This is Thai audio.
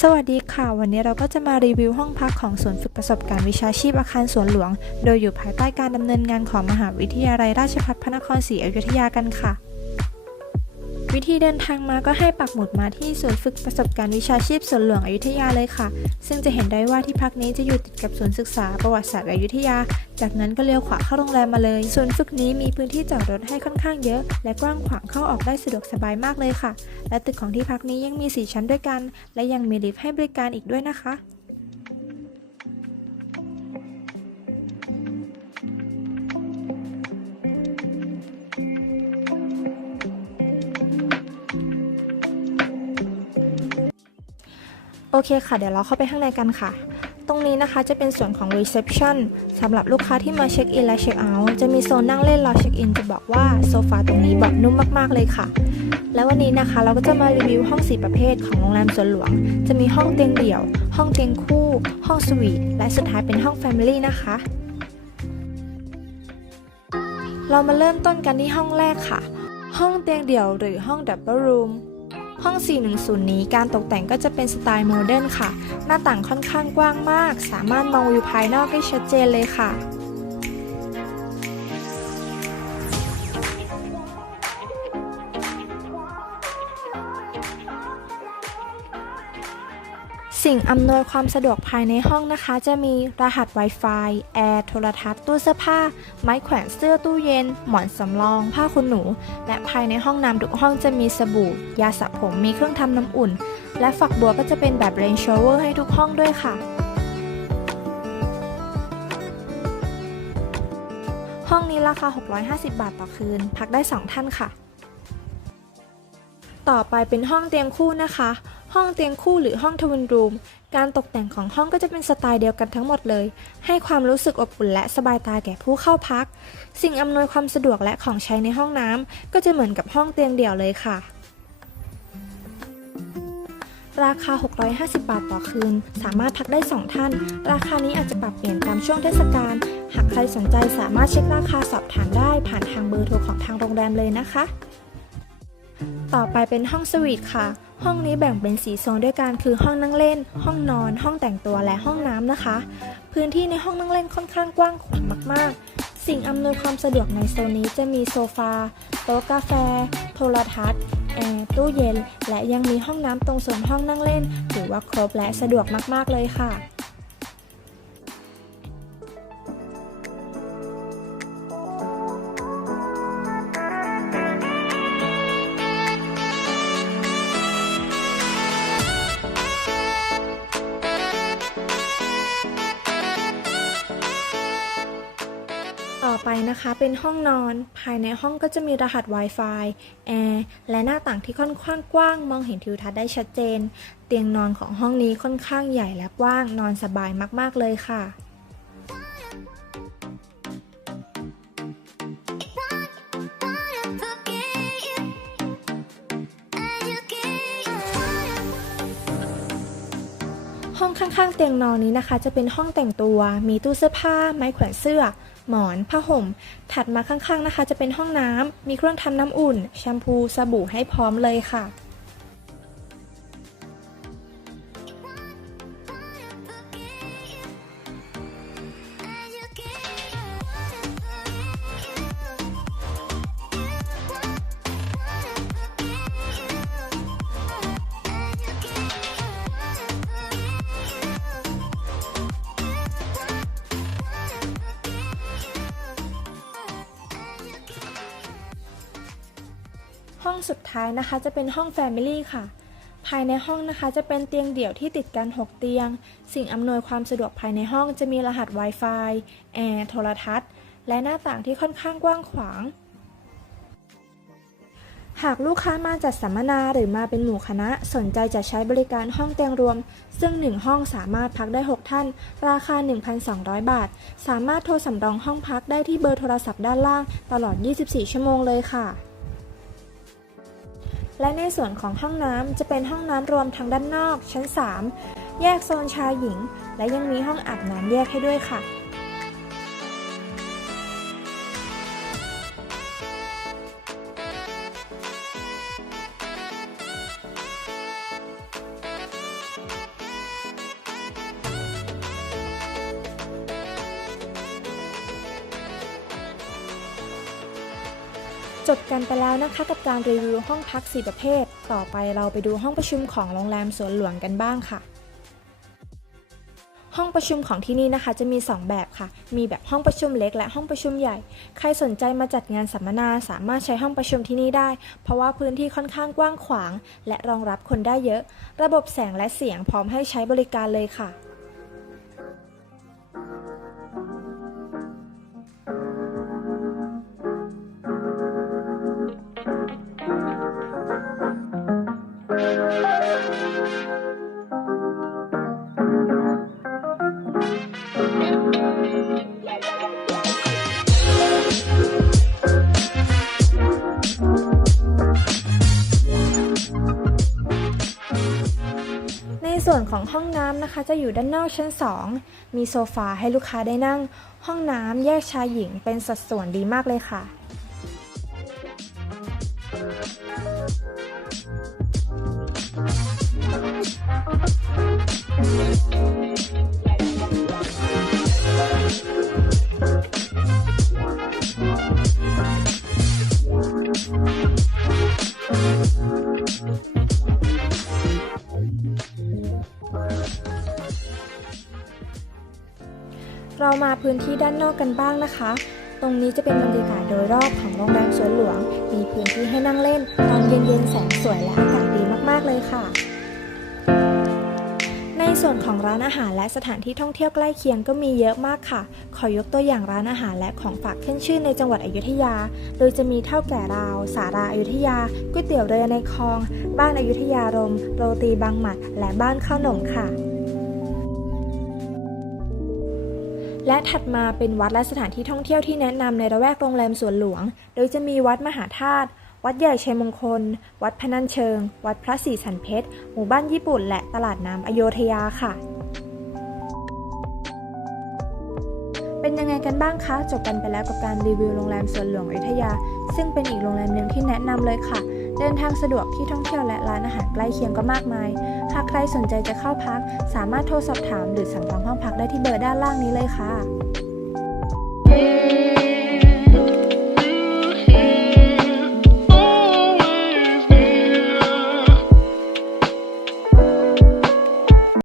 สวัสดีค่ะ วันนี้เราก็จะมารีวิวห้องพักของศูนย์ฝึกประสบการณ์วิชาชีพอาคารสวนหลวง โดยอยู่ภายใต้การดำเนินงานของมหาวิทยาลัยราชภัฏพระนครศรีอยุธยากันค่ะ วิธีเดินทางมาก็ให้ปักหมุดมาที่ศูนย์ฝึกประสบการณ์วิชาชีพสวนหลวงอยุธยาเลยค่ะ ซึ่งจะเห็นได้ว่าที่พักนี้จะอยู่ติดกับศูนย์ศึกษาประวัติศาสตร์อยุธยา จากนั้นก็เลี้ยวขวาเข้าโรงแรมมาเลยศูนย์ฝึกนี้มีพื้นที่จอดรถให้ค่อนข้างเยอะ และกว้างขวางเข้าออกได้สะดวกสบายมากเลยค่ะ และตึกของที่พักนี้ยังมี 4 ชั้นด้วยกัน และยังมีลิฟต์ให้บริการอีกด้วยนะคะ โอเคค่ะ เดี๋ยวเราเข้าไปข้างในกันค่ะ ตรงนี้นะคะจะเป็นส่วนของ reception สำหรับลูกค้าที่มาเช็คอินและเช็คเอาท์จะมีโซนนั่งเล่นรอเช็คอินจะบอกว่าโซฟาตรงนี้เบาะนุ่มมากๆเลยค่ะ แล้ววันนี้นะคะเราก็จะมารีวิวห้องสีประเภทของโรงแรมสวนหลวง จะมีห้องเตียงเดี่ยว ห้องเตียงคู่ ห้องสวีท และสุดท้ายเป็นห้อง Family นะคะ เรามาเริ่มต้นกันที่ห้องแรกค่ะ ห้องเตียงเดี่ยวหรือห้อง Double Room ห้อง 410 นี้การตกแต่งก็จะเป็นสไตล์โมเดิร์นค่ะ หน้าต่างค่อนข้างกว้างมาก สามารถมองวิวภายนอกได้ชัดเจนเลยค่ะ สิ่งอำนวยความสะดวกภายในห้องนะคะ จะมีรหัส Wi-Fi แอร์ โทรทัศน์ ตู้เสื้อผ้า ไม้แขวนเสื้อตู้เย็น หมอนสำรอง ผ้าขนหนู และภายในห้องน้ำทุกห้องจะมีสบู่ ยาสระผม มีเครื่องทำน้ำอุ่น และฝักบัวก็จะเป็นแบบเรนช h เวอร์ให้ทุกห้องด้วยค่ะ ห้องนี้ราคา 650 บาทต่อคืน พักได้ 2 ท่านค่ะ ต่อไปเป็นห้องเตียงคู่นะคะ ห้องเตียงคู่หรือห้องทวินรูม การตกแต่งของห้องก็จะเป็นสไตล์เดียวกันทั้งหมดเลย ให้ความรู้สึกอบอุ่นและสบายตาแก่ผู้เข้าพัก สิ่งอำนวยความสะดวกและของใช้ในห้องน้ำก็จะเหมือนกับห้องเตียงเดี่ยวเลยค่ะ ราคา 650 บาทต่อคืน สามารถพักได้ 2 ท่าน ราคานี้อาจจะปรับเปลี่ยนตามช่วงเทศกาล หากใครสนใจสามารถเช็คราคาสอบถามได้ผ่านทางเบอร์โทรของทางโรงแรมเลยนะคะ ต่อไปเป็นห้องสวีทค่ะ ห้องนี้แบ่งเป็นสีโซนด้วยกันคือห้องนั่งเล่น ห้องนอน ห้องแต่งตัวและห้องน้ำนะคะ พื้นที่ในห้องนั่งเล่นค่อนข้างกว้างขวางมาก ๆ สิ่งอำนวยความสะดวกในโซนนี้จะมีโซฟาโต๊ะกาแฟ โทรทัศน์แอร์ตู้เย็น และยังมีห้องน้ำตรงส่วนห้องนั่งเล่น ถือว่าครบและสะดวกมาก ๆ เลยค่ะ นะคะ เป็นห้องนอน ภายในห้องก็จะมีรหัส Wi-Fi แอร์และหน้าต่างที่ค่อนข้างกว้าง มองเห็นทิวทัศน์ได้ชัดเจน เตียงนอนของห้องนี้ค่อนข้างใหญ่และกว้าง นอนสบายมากๆเลยค่ะ ห้องข้างๆ เตียงนอนนี้นะคะ จะเป็นห้องแต่งตัว มีตู้เสื้อผ้า ไม้แขวนเสื้อ หมอน ผ้าห่ม ถัดมาข้างๆนะคะ จะเป็นห้องน้ำมีเครื่องทำน้ำอุ่น แชมพู สบู่ให้พร้อมเลยค่ะ ห้องสุดท้ายนะคะจะเป็นห้อง Family ค่ะ ภายในห้องนะคะจะเป็นเตียงเดี่ยวที่ติดกัน 6 เตียง สิ่งอำนวยความสะดวกภายในห้องจะมีรหัส Wi-Fi แอร์โทรทัศน์ และหน้าต่างที่ค่อนข้างกว้างขวาง หากลูกค้ามาจัดสัมมนาหรือมาเป็นหมู่คณะสนใจจะใช้บริการห้องเตียงรวม ซึ่ง 1 ห้องสามารถพักได้ 6 ท่าน ราคา 1,200 บาท สามารถโทรสำรองห้องพักได้ที่เบอร์โทรศัพท์ด้านล่าง ตลอด 24 ชั่วโมงเลยค่ะ และในส่วนของห้องน้ำจะเป็นห้องน้ำรวมทางด้านนอกชั้น 3 แยกโซนชายหญิง และยังมีห้องอาบน้ำแยกให้ด้วยค่ะ จบกันไปแล้วนะคะกับการรีวิวห้องพัก 4 ประเภท ต่อไปเราไปดูห้องประชุมของโรงแรมสวนหลวงกันบ้างค่ะ ห้องประชุมของที่นี่นะคะจะมี 2 แบบค่ะ มีแบบห้องประชุมเล็กและห้องประชุมใหญ่ ใครสนใจมาจัดงานสัมมนาสามารถใช้ห้องประชุมที่นี่ได้ เพราะว่าพื้นที่ค่อนข้างกว้างขวาง และรองรับคนได้เยอะ ระบบแสงและเสียงพร้อมให้ใช้บริการเลยค่ะ วนของห้องน้ำนะคะ จะอยู่ด้านนอกชั้น 2 มีโซฟาให้ลูกค้าได้นั่ง ห้องน้ำแยกชายหญิงเป็นสัดส่วนดีมากเลยค่ะ เรามาพื้นที่ด้านนอกกันบ้างนะคะ ตรงนี้จะเป็นบรรยากาศโดยรอบของโรงแรมสวนหลวง มีพื้นที่ให้นั่งเล่น ตอนเย็นๆแสงสวยและอากาศดีมากๆเลยค่ะ ในส่วนของร้านอาหารและสถานที่ท่องเที่ยวใกล้เคียงก็มีเยอะมากค่ะ ขอยกตัวอย่างร้านอาหารและของฝากขึ้นชื่อในจังหวัดอยุธยา โดยจะมีเท่าแก่ราว สาราอยุธยา ก๋วยเตี๋ยวเรือในคลอง บ้านอยุธยารม โรตีบางหมัด และบ้านข้าวหนมค่ะ และถัดมาเป็นวัดและสถานที่ท่องเที่ยวที่แนะนำในระแวกโรงแรมสวนหลวง โดยจะมีวัดมหาธาตุวัดใหญ่ชัยมงคล วัดพนัญเชิง วัดพระศรีสันเพชร หมู่บ้านญี่ปุ่น และตลาดน้ำอโยธยาค่ะ เป็นยังไงกันบ้างคะ จบกันไปแล้วกับการรีวิวโรงแรมสวนหลวงอยุธยา ซึ่งเป็นอีกโรงแรมหนึ่งที่แนะนำเลยค่ะ เดินทางสะดวกที่ท่องเที่ยวและร้านอาหารใกล้เคียงก็มากมายากใครสนใจจะเข้าพัก สามารถโทรสอบถามหรือสั่งจองห้องพักได้ที่เบอร์ด้านล่างนี้เลยค่ะ